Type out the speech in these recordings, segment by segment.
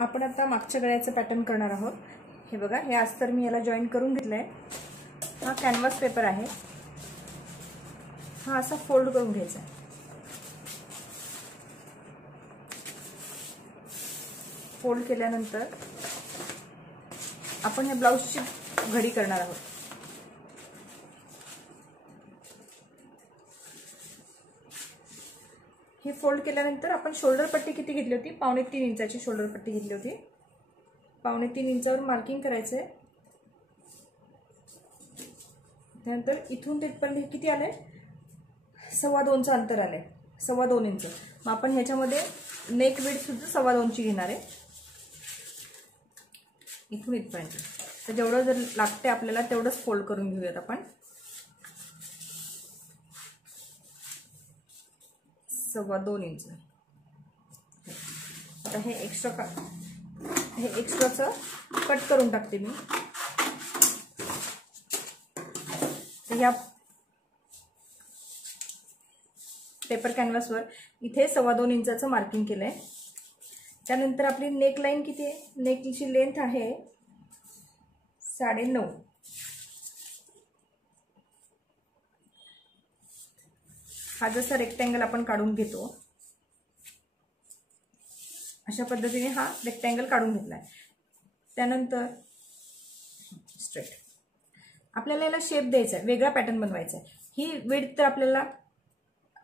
आपण आता मागच्या गळ्याचं पॅटर्न करणार आहोत। हे बघा, हे अस्तर मी याला जॉईन करून घेतलंय। हा कॅनव्हास पेपर आहे, हा असा फोल्ड करून घ्यायचा आहे। फोल्ड केल्यानंतर आपण हे ब्लाउजची घडी करणार आहोत। हे फोल्ड केल्यानंतर आपण शोल्डर पट्टी किती घेतली होती, 3.5 इंचाची शोल्डर पट्टी घेतली होती। 3.5 इंचावर मार्किंग करायचं आहे। त्यानंतर इथून तिथपर्यंत किती आले, 2.25 अंतर आले, 2.25 इंच। मग आपण ह्याच्यामध्ये नेक विड्थ सुद्धा 2.25 ची घेणार आहे, इथून इथपर्यंत। तर जेवढं जर लागते आपल्याला तेवढंच फोल्ड करून घेऊयात आपण। 2.25 इंच। आता हे एक्स्ट्राचं कट करून टाकते मी। तर या पेपर कॅनव्हासवर इथे 2.25 इंचाचं मार्किंग केलंय। त्यानंतर आपली नेक लाईन किती आहे, नेकची लेंथ आहे 9.5। हा जसा रेक्टँगल आपण काढून घेतो अशा पद्धतीने हा रेक्टँगल काढून घेतलाय। त्यानंतर स्ट्रेट आपल्याला याला शेप द्यायचा आहे, वेगळा पॅटर्न बनवायचा आहे। ही विड्थ तर आपल्याला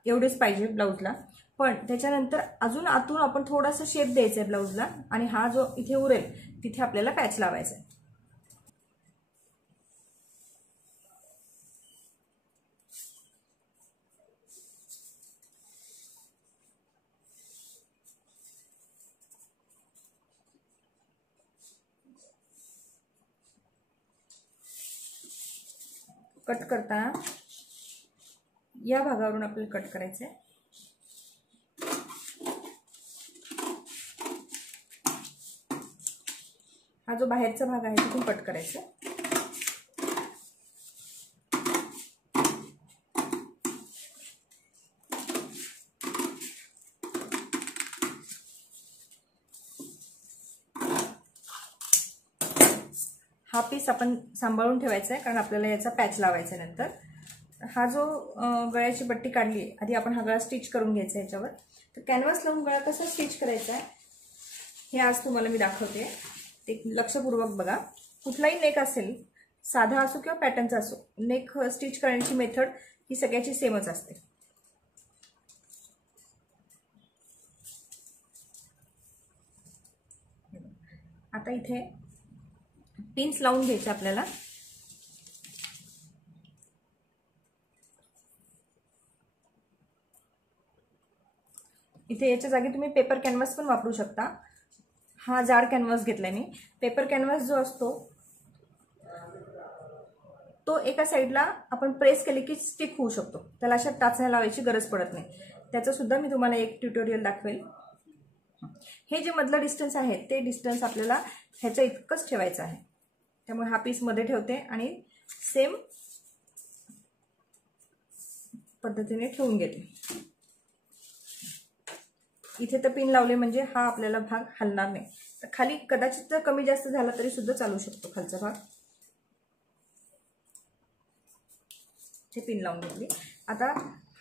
एवढीच पाहिजे ब्लाउजला, पण त्याच्यानंतर अजून आतून आपण थोडासा शेप द्यायचा आहे ब्लाउजला, आणि हा जो इथे उरेल तिथे आपल्याला पॅच लावायचा आहे। कट करताना या भागावरून आपल्याला कट करायचं आहे। हा जो बाहेरचा भाग आहे तिथून कट करायचा आहे। हा पीस आपण सांभाळून ठेवायचा आहे, कारण आपल्याला याचा पॅच लावायचा आहे नंतर। हा जो गळ्याची पट्टी काढली आहे, आधी आपण हा गळा स्टिच करून घ्यायचा आहे याच्यावर। तर कॅनव्हास लावून गळा कसा स्टिच करायचा आहे हे आज तुम्हाला मी दाखवते, ते लक्षपूर्वक बघा। कुठलाही नेक असेल, साधा असो किंवा पॅटर्नचा असो, नेक स्टिच करण्याची मेथड ही सगळ्याची सेमच असते। आता इथे पिन्स लावून घ्यायचे आपल्याला। इथे याच्या जागी तुम्ही पेपर कॅनव्हास पण वापरू शकता। हा जाड कॅनव्हास घेतलाय मी। पेपर कॅनव्हास जो असतो तो एका साईडला आपण प्रेस केले की स्टिक होऊ शकतो, त्याला अशा टाचण्या लावायची गरज पडत नाही। त्याचं सुद्धा मी तुम्हाला एक ट्युटोरियल दाखवेल। हे जे मधलं डिस्टन्स आहे ते डिस्टन्स आपल्याला ह्याच्या इतकंच ठेवायचं आहे। त्यामुळे हा पीस मध्ये ठेवते आणि सेम पद्धतीने ठेवून घेते। इथे तर पिन लावले म्हणजे हा आपल्याला भाग हलणार नाही। तर खाली कदाचित जर कमी जास्त झाला तरी सुद्धा चालू शकतो खालचा भाग। हे पिन लावून घेतली। आता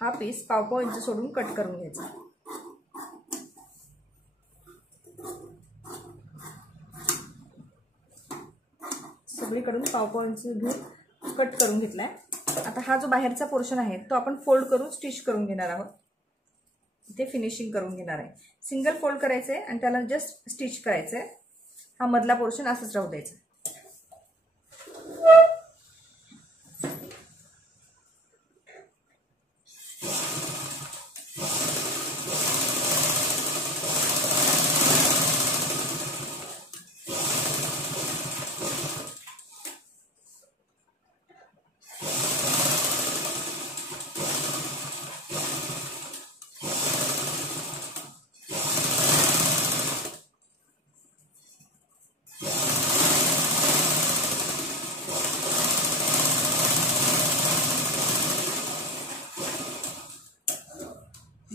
हा पीस 1.5 इंच सोडून कट करून घ्यायचा। सगळीकडून 1.5 इंच घेऊन कट करून घेतलाय। आता हा जो बाहेरचा पोर्शन आहे तो आपण फोल्ड करून स्टिच करून घेणार आहोत। इथे फिनिशिंग करून घेणार आहे। सिंगल फोल्ड करायचंय आणि त्याला जस्ट स्टिच करायचंय। हा मधला पोर्शन असंच राहू द्यायचा।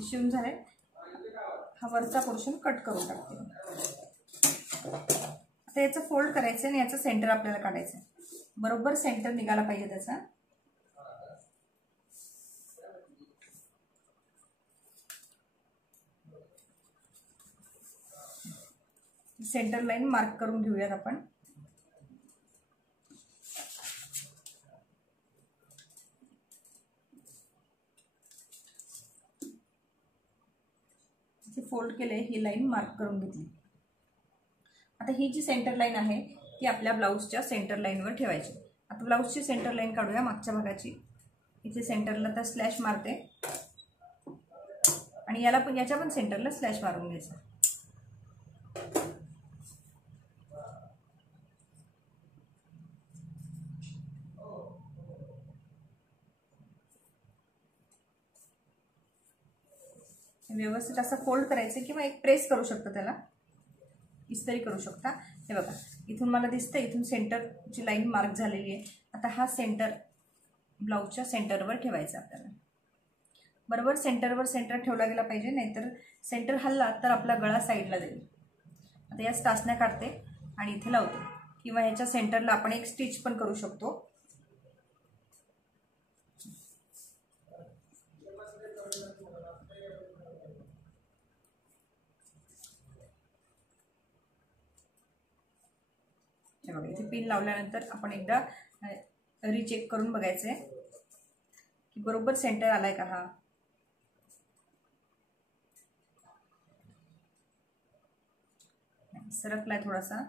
शिवून झाले, हा वरचा पोर्शन कट करून टाकते। आता याचं फोल्ड करायचं आणि याचं सेंटर आपल्याला काढायचं. बरोबर सेंटर निघाला पाहिजे त्याचा. सेंटर लाईन मार्क करून घेऊयात आपण. फोल्ड केले, ही लाईन मार्क करून घेतली. आता ही जी सेंटर लाईन आहे ती आपल्या ब्लाऊजच्या सेंटर लाईनवर ठेवायची. आता ब्लाऊजची सेंटर लाईन काढूया मागच्या भागाची. इथे सेंटरला तर स्लॅश मारते आणि याला पण, याच्या पण सेंटरला स्लॅश मारून घ्यायचा. व्यवस्थित असं फोल्ड करायचं किंवा एक प्रेस करू शकता, त्याला इस्त्री करू शकता. हे बघा, इथून मला दिसतं इथून सेंटरची लाईन मार्क झालेली आहे. आता हा सेंटर ब्लाऊजच्या सेंटरवर ठेवायचा आपल्याला. बरोबर सेंटरवर सेंटर ठेवला गेला पाहिजे, नाहीतर सेंटर हल्ला तर आपला गळा साईडला जाईल. आता या टाचण्या काढते आणि इथे लावते, किंवा ह्याच्या सेंटरला आपण एक स्टिच पण करू शकतो. हे बघा, इथे पिन लावल्यानंतर आपण एकदा रिचेक करून बघायचं आहे की बरोबर सेंटर आलाय का. हा सरकलाय थोडासा,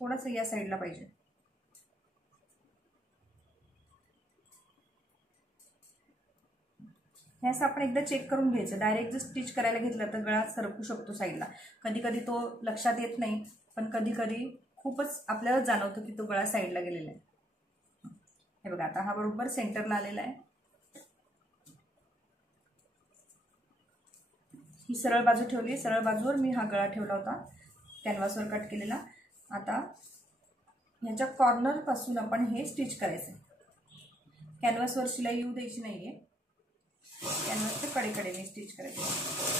थोडासा या साईडला पाहिजे. हे असं आपण एकदा चेक करून घ्यायचं. डायरेक्ट जर स्टिच करायला घेतलं तर गळा सरकू शकतो साईडला. कधी कधी तो लक्षात येत नाही, पण कधी कधी खूपच आपल्याला जाणवतं की तो गळा साईडला गेलेला आहे. हे बघा, आता हा बरोबर सेंटरला आलेला आहे. ही सरळ बाजू ठेवली, सरळ बाजूवर मी हा गळा ठेवला होता कॅनव्हासवर कट केलेला. आता ह्याच्या कॉर्नर पासून आपण हे स्टिच करायचं. कॅनव्हासवर शिलाई येऊ द्यायची नाहीये, कॅनव्हासच्या कडेकडेने स्टिच करायचं.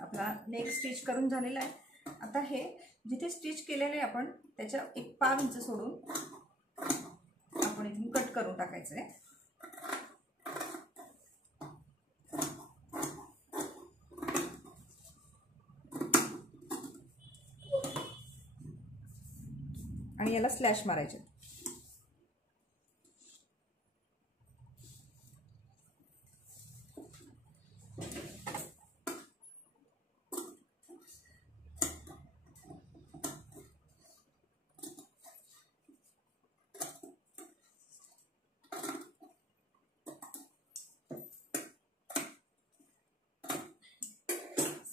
आपला नेक स्टिच करून झालेला आहे. आता हे जिथे स्टिच केलेलं आहे आपण त्याच्या एक 5 इंच सोडून आपण इथून कट करून टाकायचं आहे. आणि याला स्लॅश मारायचे.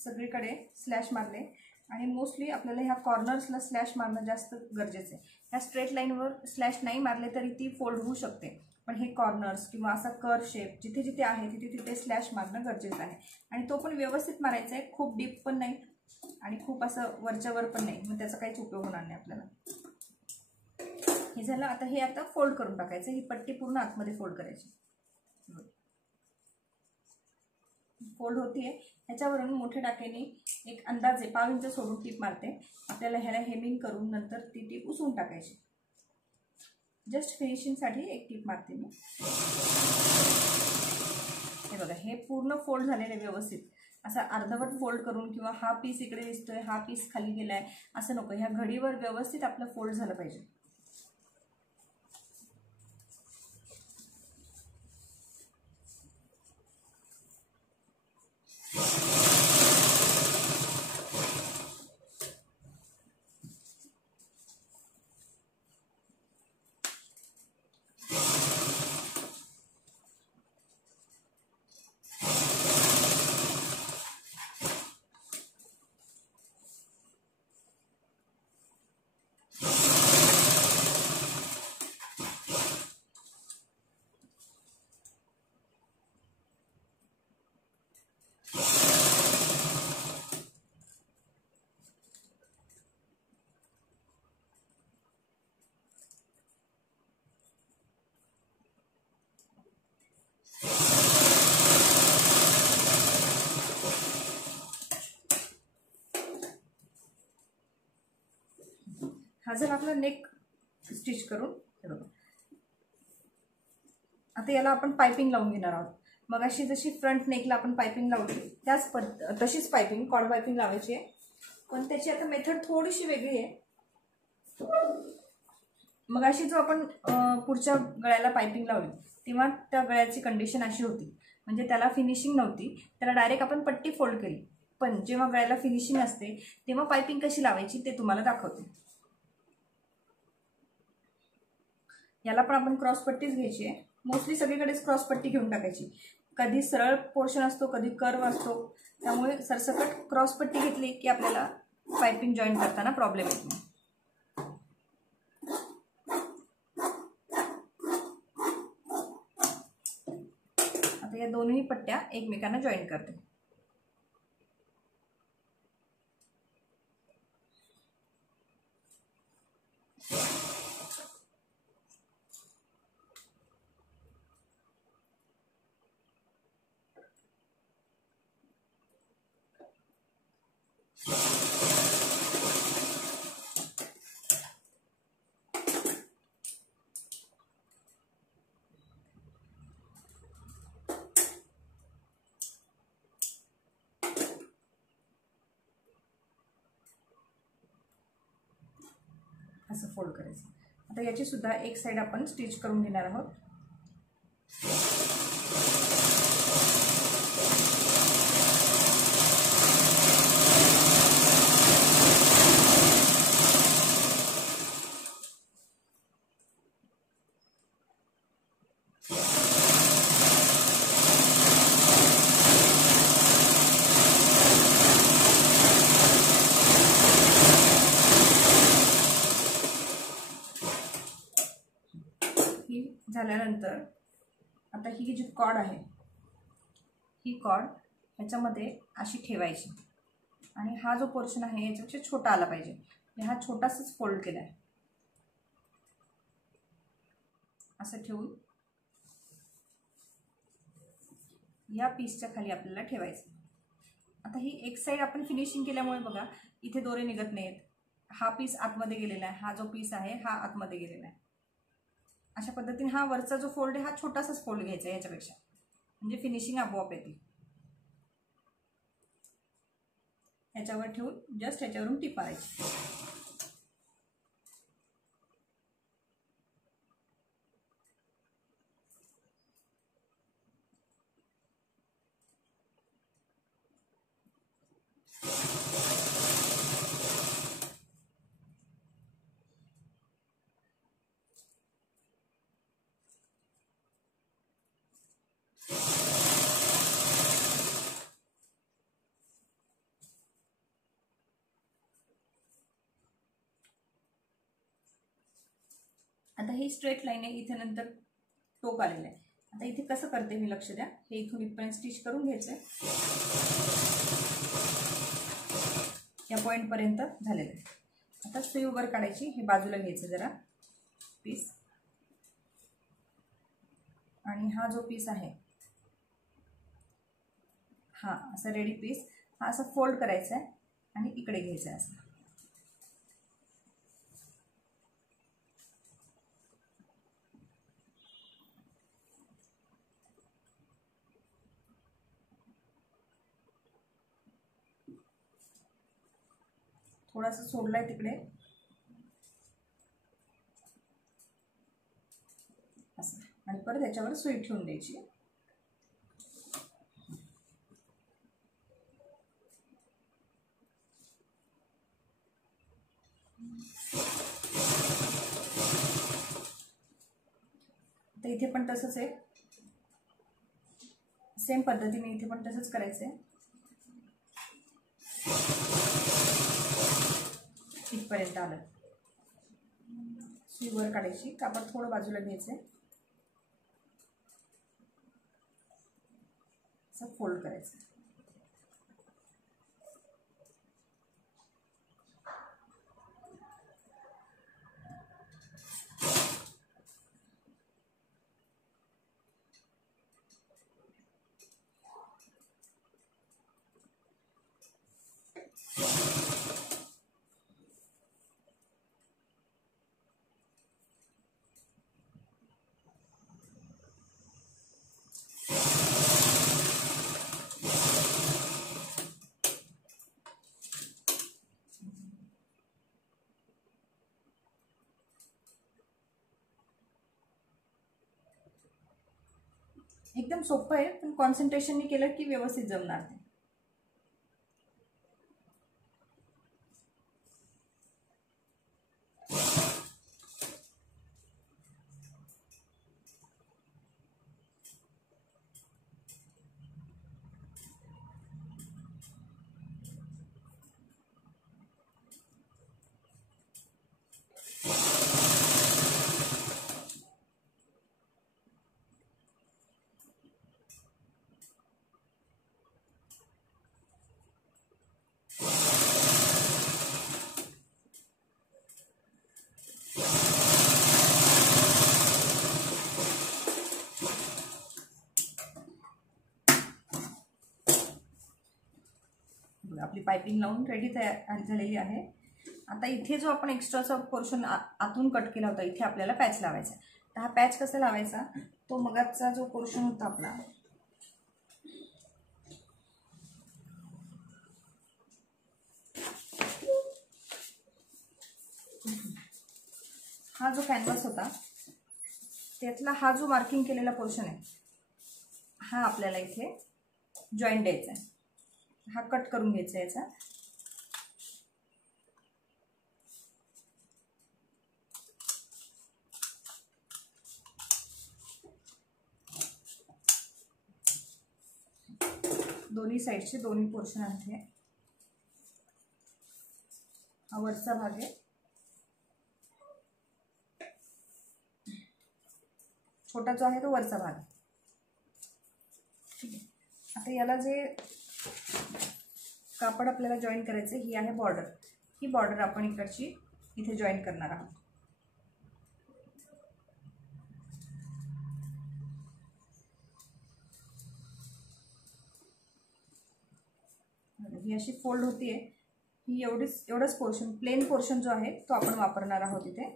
सगळीकडे स्लॅश मारले आणि मोस्टली आपल्याला ह्या कॉर्नर्सला स्लॅश मारणं जास्त गरजेचं आहे. ह्या स्ट्रेट लाईनवर स्लॅश नाही मारले तरी ती फोल्ड होऊ शकते, पण हे कॉर्नर्स किंवा असा कर्व शेप जिथे जिथे आहे तिथे तिथे स्लॅश मारणं गरजेचं आहे. आणि तो पण व्यवस्थित मारायचा आहे, खूप डीप पण नाही आणि खूप असं वरच्यावर पण नाही, मग त्याचा काहीच उपयोग होणार नाही आपल्याला. हे झालं. आता हे आता फोल्ड करून टाकायचं. ही पट्टी पूर्ण आतमध्ये फोल्ड करायची. फोल्ड होतीये. ह्याच्यावरून मोठ्या टाक्याने एक अंदाजे 5 इंच सोडून टीप मारते. आपल्याला ह्याला हेमिंग करून नंतर ती टीप उसवून टाकायची. जस्ट फिनिशिंगसाठी एक टीप मारते मी. हे बघा, हे पूर्ण फोल्ड झालेले व्यवस्थित. असा अर्धवट फोल्ड करून किंवा हा पीस इकडे दिसतोय, हा पीस खाली गेलाय असं नको. ह्या घडीवर व्यवस्थित आपलं फोल्ड झालं पाहिजे. हा जर आपला नेक स्टिच करून हे बघा. आता याला आपण पायपिंग लावून घेणार आहोत. मग अशी जशी फ्रंट नेकला आपण पायपिंग लावली त्याच तशीच पायपिंग कॉर्ड पायपिंग लावायची आहे, पण त्याची आता मेथड थोडीशी वेगळी आहे. मग अशी जो आपण पुढच्या गळ्याला पायपिंग लावली तेव्हा त्या गळ्याची कंडिशन अशी होती, म्हणजे त्याला फिनिशिंग नव्हती, त्याला डायरेक्ट आपण पट्टी फोल्ड केली. पण जेव्हा गळ्याला फिनिशिंग असते तेव्हा पायपिंग कशी लावायची ते तुम्हाला दाखवते. याला पण आपण क्रॉस पट्टीच घ्यायची आहे. मोस्टली सगळीकडेच क्रॉस पट्टी घेऊन टाकायची. कधी सरळ पोर्शन असतो, कधी कर्व असतो, त्यामुळे सरसकट क्रॉस पट्टी घेतली की आपल्याला पायपिंग जॉईन करताना प्रॉब्लेम येत नाही. आता या दोन्ही पट्ट्या एकमेकांना जॉईन करते. असं फोल्ड करायचं. आता याची सुद्धा एक साइड आपण स्टिच करून घेणार आहोत. झाल्यानंतर आता ही जी कॉर्ड आहे ही कॉर्ड ह्याच्यामध्ये अशी ठेवायची आणि हा जो पोर्शन आहे याच्यापेक्षा छोटा आला पाहिजे. हा छोटासाच फोल्ड केला आहे. असं ठेवून या पीसच्या खाली आपल्याला ठेवायचं. आता ही एक साइड आपण फिनिशिंग केल्यामुळे बघा इथे दोरे निघत नाहीत. हा पीस आतमध्ये गेलेला आहे, हा जो पीस आहे हा आतमध्ये गेलेला आहे. अशा पद्धतीने हा वरचा जो फोल्ड आहे हा छोटासाच फोल्ड घ्यायचा आहे याच्यापेक्षा, म्हणजे फिनिशिंग आपोआप येते. ह्याच्यावर ठेवून जस्ट ह्याच्यावरून टिप मारायची. आता ही स्ट्रेट लाईन आहे, इथे नंतर टोक आलेलं आहे. आता इथे कसं करते मी लक्ष द्या. हे इथून इथपर्यंत स्टिच करून घ्यायचंय. या पॉइंट पर्यंत झालेलं आहे. आता सुई वर काढायची, हे बाजूला घ्यायचं जरा पीस, आणि हा जो पीस आहे हा असा रेडी पीस हा असा फोल्ड करायचा आहे आणि इकडे घ्यायचा आहे असं. थोडासा सोडलाय तिकडे असं, आणि परत याच्यावर सुई ठेवून द्यायची. तर इथे पण तसंच आहे, सेम पद्धतीने इथे पण तसंच करायचंय. इथपर्यंत आलं, सुई वर काढायची, कापड थोडं बाजूला घ्यायचंय, असं फोल्ड करायचं. एकदम सोपं आहे, पण कॉन्सन्ट्रेशनने केलं की व्यवस्थित जमणार ते. आपली पाइपिंग लावून रेडी तयार झालेली आहे. आता इथे जो आपण एक्स्ट्राचा पोर्शन आतून कट केला होता, इथे आपल्याला पॅच लावायचा. तर हा पॅच कसा लावायचा, तो मगाचा जो पोर्शन होता आपला, हा जो कॅनव्हास होता त्यातला हा जो मार्किंग केलेला पोर्शन आहे, हा आपल्याला इथे जॉईंट द्यायचा आहे. हा कट करून घ्यायचा याचा. दोन्ही साईडचे दोन्ही पोर्शन आहे. हा वरचा भाग आहे, छोटा जो आहे तो वरचा भाग. ठीक आहे. आता याला जे कापड आपल्याला जॉईन करायचं, ही आहे बॉर्डर. ही बॉर्डर आपण इकडची इथे जॉईन करणार आहोत. ही अशी फोल्ड होतीये. ही एवढंच पोर्शन, प्लेन पोर्शन जो आहे तो आपण वापरणार आहोत इथे.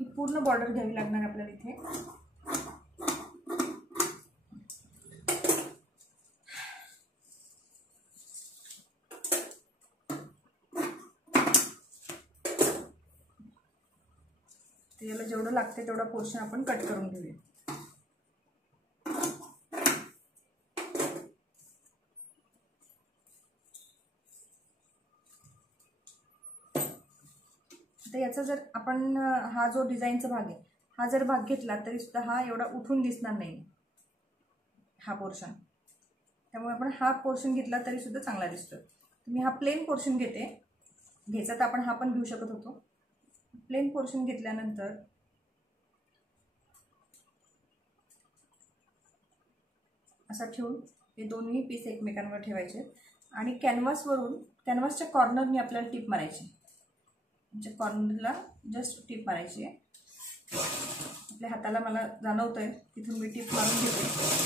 ही पूर्ण बॉर्डर घ्यावी लागणार आपल्याला इथे. याला जेवढं लागते तेवढा पोर्शन आपण कट करून घेऊया. तर याचा जर आपण हा जो डिझाईनचा भाग आहे, हा जर भाग घेतला तरी सुद्धा हा एवढा उठून दिसणार नाही, हा पोर्शन. त्यामुळे आपण हा पोर्शन घेतला तरी सुद्धा चांगला दिसतो. मी हा प्लेन पोर्शन घ्यायचा तर आपण हा पण घेऊ शकत होतो. प्लेन पोर्शन घेतल्यानंतर असा ठेवून हे दोन्ही पीस एकमेकांवर ठेवायचे आणि कॅनव्हासच्या कॉर्नरनी आपल्याला टिप मारायची. म्हणजे कॉर्नरला जस्ट टिप मारायची आहे. आपल्या हाताला मला जाणवतंय तिथून मी टिप मारून घेते.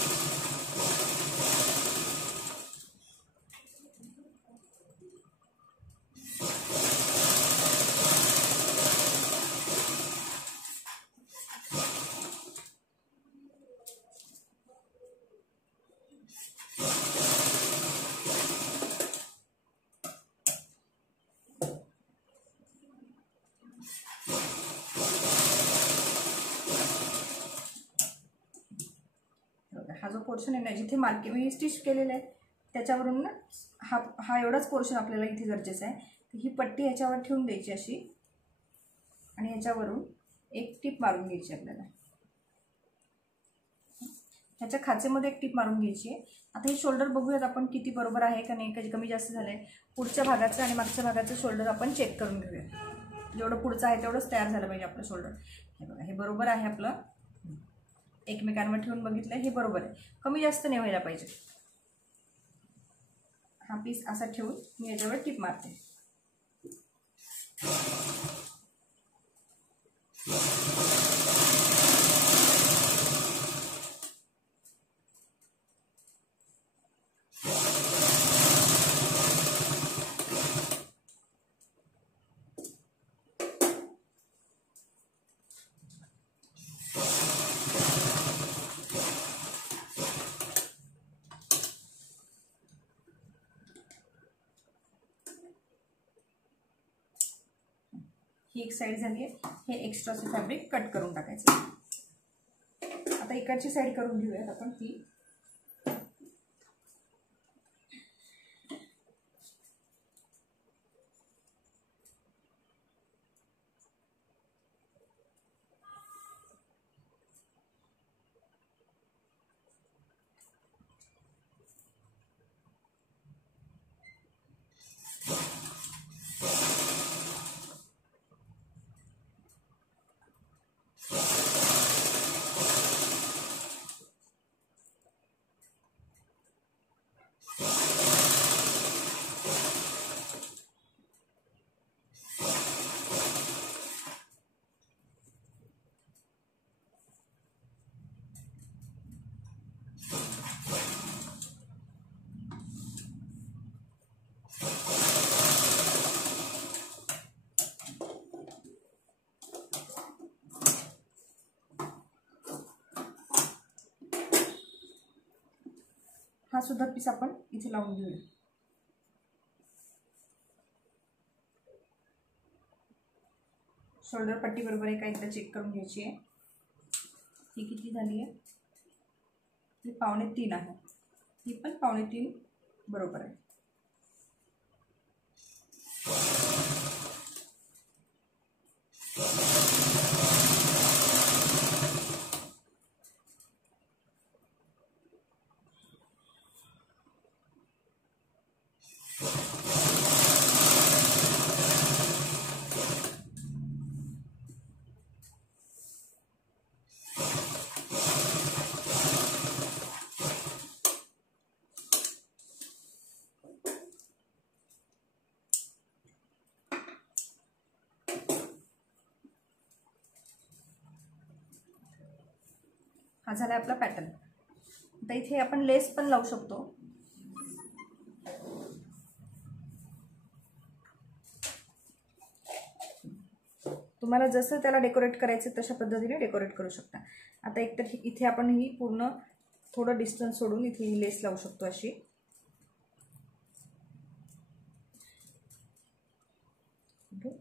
हा जो पोर्शन आहे ना, जिथे मार्किंग मी स्टिच केलेलं आहे त्याच्यावरून ना हा एवढाच पोर्शन आपल्याला इथे गरजेचा आहे. ही पट्टी ह्याच्यावर ठेवून द्यायची अशी आणि ह्याच्यावरून एक टिप मारून घ्यायची आपल्याला. ह्याच्या खाचेमध्ये एक टिप मारून घ्यायची आहे. आता हे शोल्डर बघूयात आपण किती बरोबर आहे का नाही, कधी कमी जास्त झालं आहे. पुढच्या भागाचं आणि मागच्या भागाचं शोल्डर आपण चेक करून घेऊया. जेवढं पुढचं आहे तेवढंच तयार झालं पाहिजे आपलं शोल्डर. हे बघा, हे बरोबर आहे आपलं. एकमेकांवर ठेवून बघितलं, हे बरोबर आहे. कमी जास्त नाही व्हायला पाहिजे. हा पीस असा ठेवून मी याच्यावर टिप मारते. ही एक साईड झाली आहे. हे एक्स्ट्राचं फॅब्रिक कट करून टाकायचं. आता इकडची साईड करून घेऊयात आपण ती. हा सुद्धा पीस आपण इथे लावून घेऊया. शोल्डर पट्टी बरोबर आहे का एकदा चेक करून घ्यायची आहे. ही किती झाली आहे? ही 3.5 आहे. ही पण 3.5 बरोबर आहे. हा झाला आपला पॅटर्न. आता इथे आपण लेस पण लावू शकतो. तुम्हाला जसं त्याला डेकोरेट करायचं तशा पद्धतीने डेकोरेट करू शकता. आता एकतर इथे आपण ही पूर्ण थोडं डिस्टन्स सोडून इथे ही लेस लावू शकतो अशी.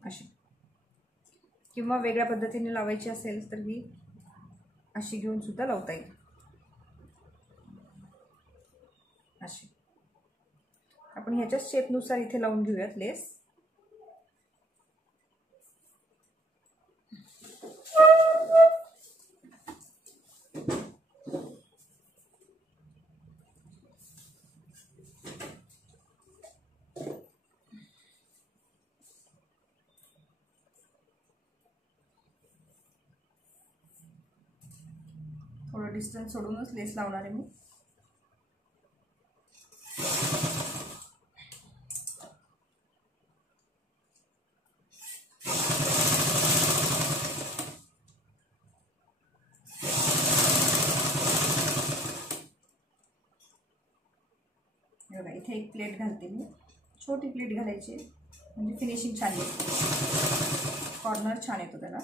अशी किंवा वेगळ्या पद्धतीने लावायची असेल तर ही अशी घेऊन सुद्धा लावता येईल. अशी आपण ह्याच्या शेपनुसार इथे लावून घेऊयात लेस. थोडं डिस्टन्स सोडूनच लेस लावणार आहे मी. बघा इथे एक प्लेट घालते मी. छोटी प्लेट घालायची म्हणजे फिनिशिंग छान येते. कॉर्नर छान येतो त्याला.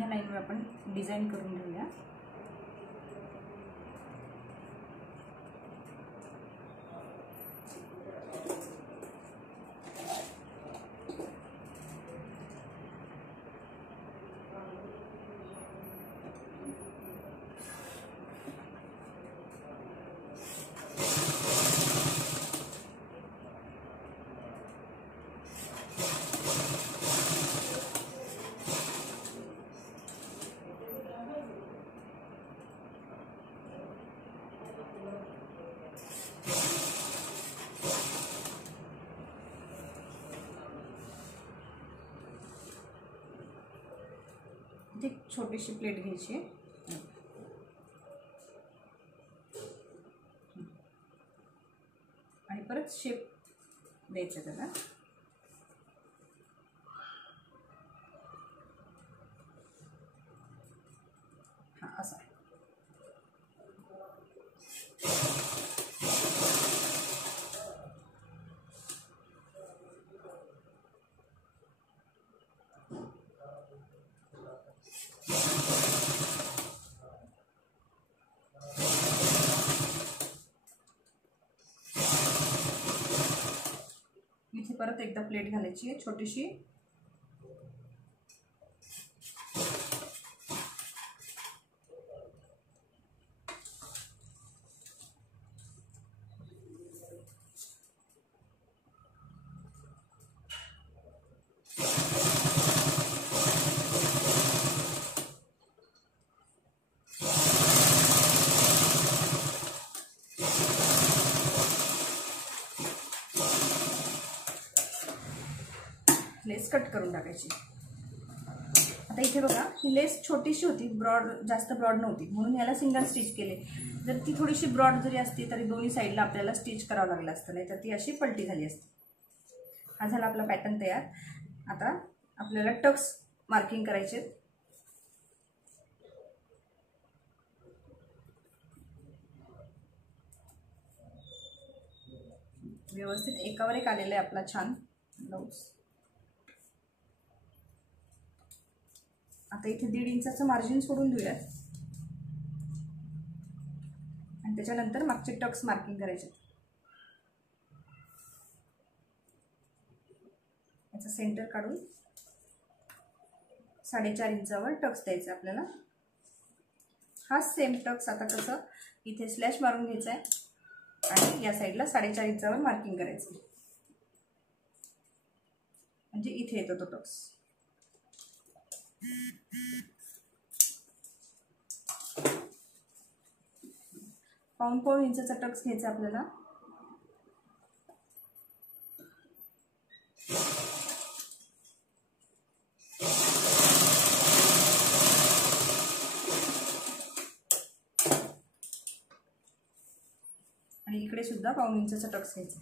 या लाईनवर आपण डिझाईन करून घेऊया. एक छोटीशी प्लेट घ्यायची आणि परत शेप द्यायचा त्याला. हा असा इथे परत एकदा प्लेट घालायची आहे छोटीशी. लेस कट करून टाकायची. आता इथे बघा ही लेस छोटीशी होती, ब्रॉड जास्त ब्रॉड नव्हती, म्हणून याला सिंगल स्टिच केले. जर ती थोडीशी ब्रॉड जरी असती तरी दोन्ही साईडला आपल्याला स्टिच करावं लागलं असतं, नाही तर ती अशी पलटी झाली असती. हा झाला आपला पॅटर्न तयार. आता आपल्याला टक्स मार्किंग करायचे. व्यवस्थित एकावर एक आलेला आहे आपला छान ब्लाऊज. आता इथे 1.5 इंचाचं मार्जिन सोडून देऊयात आणि त्याच्यानंतर मागचे टक्स मार्किंग करायचे. याचा सेंटर काढून 4.5 इंचावर टक्स द्यायचा आपल्याला. हा सेम टक्स आता कसं इथे स्लॅश मारून घ्यायचा आहे आणि या साईडला 4.5 इंचावर मार्किंग करायचं, म्हणजे इथे येतो तो टक्स. पाऊण इंचाचा टक्स घ्यायचा आपल्याला. आणि इकडे सुद्धा पाऊण इंचाचा टक्स घ्यायचा.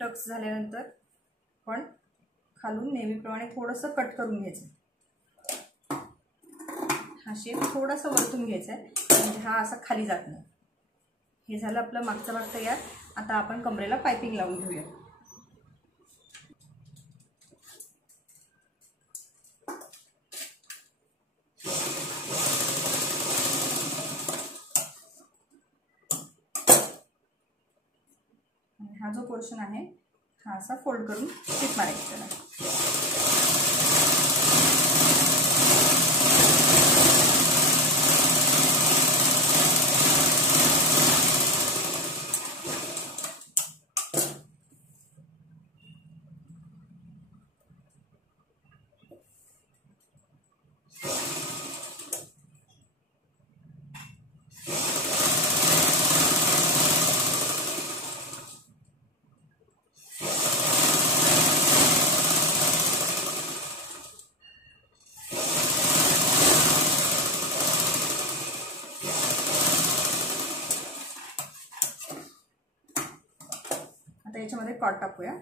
टक्स झाल्यानंतर पण खालून नेहमीप्रमाणे थोडंसं कट करून घ्यायचं. हा शेप थोडासा वरतून घ्यायचा आहे, म्हणजे हा असा खाली जात नाही. हे झालं आपलं मागचा भाग तयार. आता आपण कमरेला पायपिंग लावून घेऊया. हा जो पोर्शन आहे हा असा फोल्ड करून स्टिच मारायची त्याला. आता याच्यामध्ये कॉट टाकूया.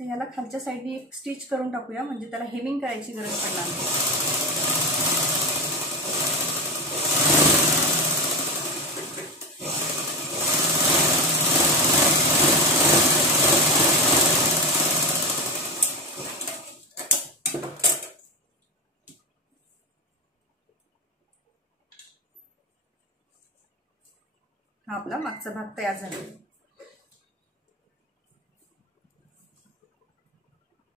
याला खालच्या साईडने एक स्टिच करून टाकूया, म्हणजे त्याला हेमिंग करायची गरज पडणार नाही. हा आपला मागचा भाग तयार झाला.